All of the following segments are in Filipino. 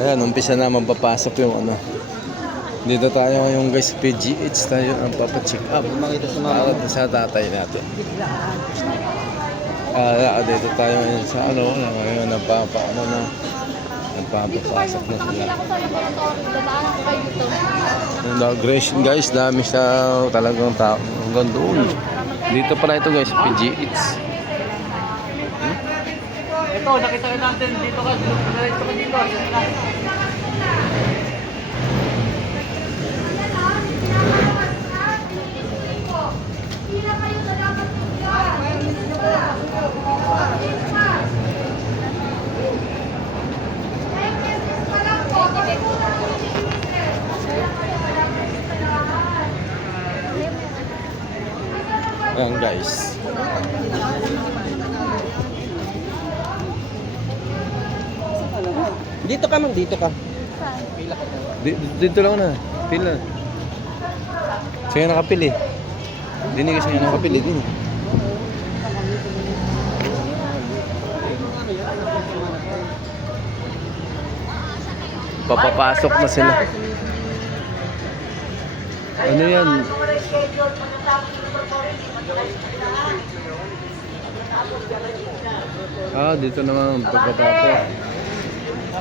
Ayan, umpisa na mapapasok yung ano. Dito tayo ngayon guys, PGH tayo ang papacheck up. Para sa tatay natin. Ah, dito tayo ngayon sa ano, ngayon nagpapa, ano na, nagpapapasok na sila. Dito. Inauguration guys, dami siya talagang tao. Hanggang doon. Dito pala ito guys, PGH. Ito, nakita ka natin dito ka. Diretso ka dito. Ayan guys. Dito ka man, dito ka. Di- dito lang na. Pila. Sige nakapili. Dini kasi nga nakapili din. Papapasok na sila. Ano yan? Ah, dito naman pagkatapos.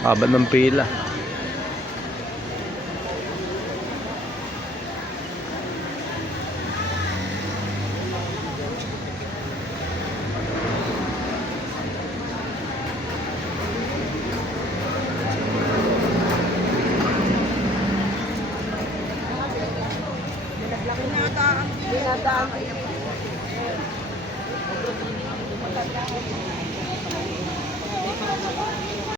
Haba ng pila. Pinadaan ko yung